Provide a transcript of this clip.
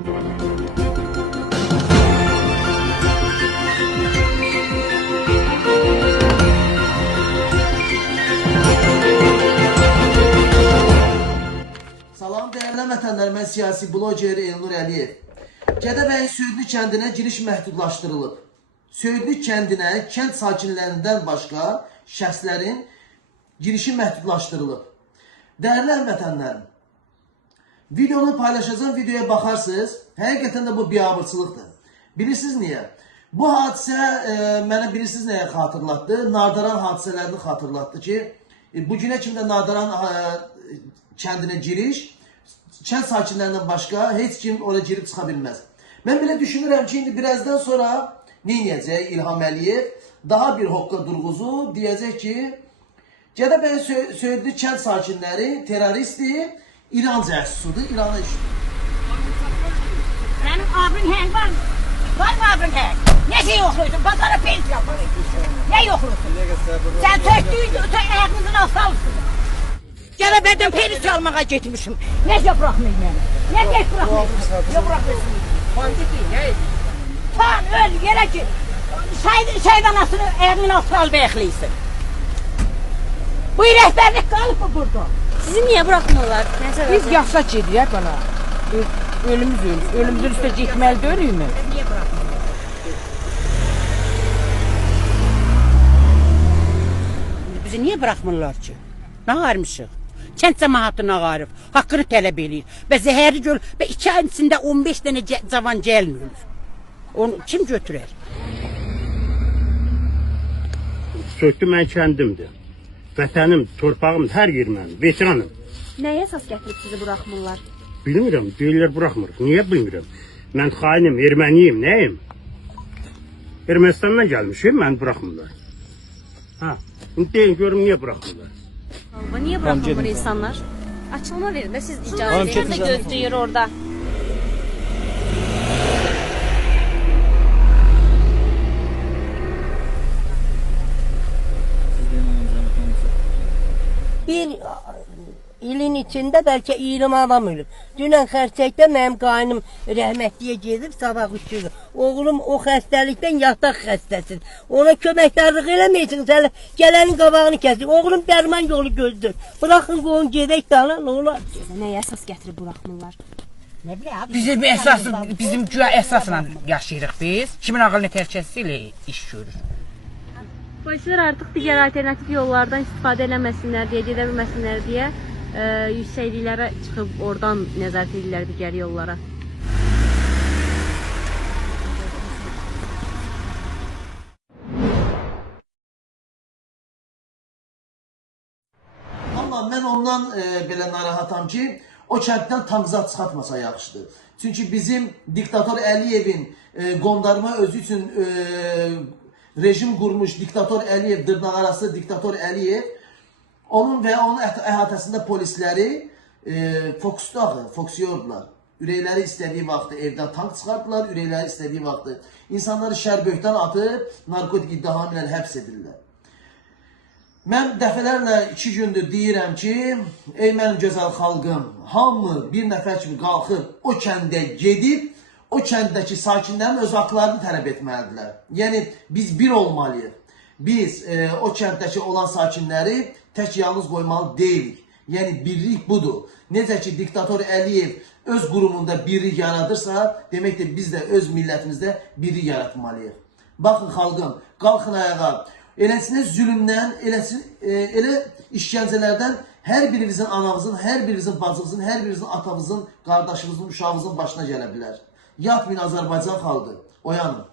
Salam değerli vətəndaşlar, mən siyasi bloger Elnur Əliyev. Gədəbəyin Söydlü kəndinə giriş məhdudlaşdırılıb. Söydlü kəndinə kənd sakinlərindən başqa şəxslərin girişi məhdudlaşdırılıb. Değerli vətəndaşlar, videonu paylaşacağım, videoya baxarsınız. Həqiqətən də bu biabırçılıqdır. Bilirsiniz niyə? Bu hadisə mənə bilirsiniz nəyə xatırlatdı? Nardaran hadisələrini xatırlatdı ki, bugünə kimi də Nardaran kəndinə giriş, kənd sakinlərindən başqa heç kim oraya girib çıxa bilməz. Mən belə düşünürəm ki, indi birazdan sonra nə edəcək İlham Əliyev? Daha bir hoqqa durğuzu deyəcək ki, Gədəbəyin Söydlü kənd sakinləri teröristdir, İran cəhsusudur, İrana işdir. Benim abim heng var mı? Var mı abim heng? Ne şey okuyorsun? Pazara pensiyon yapıyorsun. Ne okuyorsun? Sen söktüğün ayağınızın asfalısın. Gələbədən penis almağa getmişim. Necə bırakmayın məni? Necə bırakmayın? Ne bırakıyorsun? Pandiki ne? Tan öl yerə ki, şeydanasını ayağının altına al bəyəxliysin. Bu rəhbərlik qalıb mı burada? Sizi niye bırakmıyorlar? Biz yaşa gedirik bana. Ölümümüzün üstə getməli deyilmi? Niye bırakmıyorlar? Bizi niye bırakmırlar ki? Ne varmışıq? Kənd cəmaatına ağarıb, haqqını tələb eləyir. Və zəhəri göl və 2 ayın içində 15 dənə cavan gəlmir. Onu kim götürər? Söktü mən kəndimdir. Vətənim, torpağım, hər yer mənim, veteranım. Neye esas getirip sizi bırakmıyorlar? Bilmirəm, deyirlər buraxmır. Niyə bilmirəm? Mən xainim, erməniyim, nəyim? Ermənistandan gəlmişim, mən buraxmırlar. Ha, deyin görüm niyə buraxmırlar? Allah, niye bırakmıyor insanlar? Açılma verin de siz icazet de gözlüyor orada. Bir ilin içində bəlkə 20 adam ölüb. Dünən xərçəkdə mənim qaynım rəhmətliyə gedib sabah uçurdu. Oğlum o xəstəlikdən yataq xəstəsidir. Ona köməkdarlıq eləməyəcəksiniz, hələ gələnin qabağını kəsir. Oğlum dərman yolu gözlür. Bırakın qoyun gedək dana, nə olar? Size neye esas getirip bırakmıyorlar? Bizim güya əsasla yaşayırıq biz. Kimin ağılını tərkəsi ilə iş görür. Polisler artık diğer alternatif yollardan istifade eləməsinlər diye, gedə bilməsinlər diye yüksekliklere çıkıp oradan nəzarət edirlər digər yollara. Amma mən ondan belə narahatam ki, o kənddən tanqızat çıxartmasa yaxşıdır. Çünki bizim diktator Əliyevin qondarma özü üçün rejim qurmuş diktator Əliyev, dırnaqarası diktator Əliyev, onun və onun əhatəsində polisləri fokusluyordular. Ürəkləri istədiyi vaxtı evdən tank çıxartdılar, ürəkləri istədiyi vaxtı insanları şərbökdən atıb, narkotik iddiamı ilə həbs edirlər. Mən dəfələrlə 2 gündür deyirəm ki, ey mənim gözəl xalqım, hamı bir nəfər kimi qalxıb o kəndə gedib, o kənddəki sakinlərin öz haqlarını tələb etməlidirlər. Yəni, biz bir olmalıyıq. Biz o kənddəki olan sakinləri tək yalnız qoymalı deyilik. Yəni, birlik budur. Necə ki, diktator Əliyev öz qurumunda birlik yaradırsa, deməkdir, biz də öz millətimizdə birlik yaratmalıyıq. Baxın, xalqım, qalxın ayağa. Eləsinə zülümdən, elə işgəncələrdən hər birinizin anamızın, hər birinizin bacınızın, hər birinizin atamızın, qardaşımızın, uşağımızın başına gələ bilər. Yatmayın Azərbaycan xalqı, oyanın.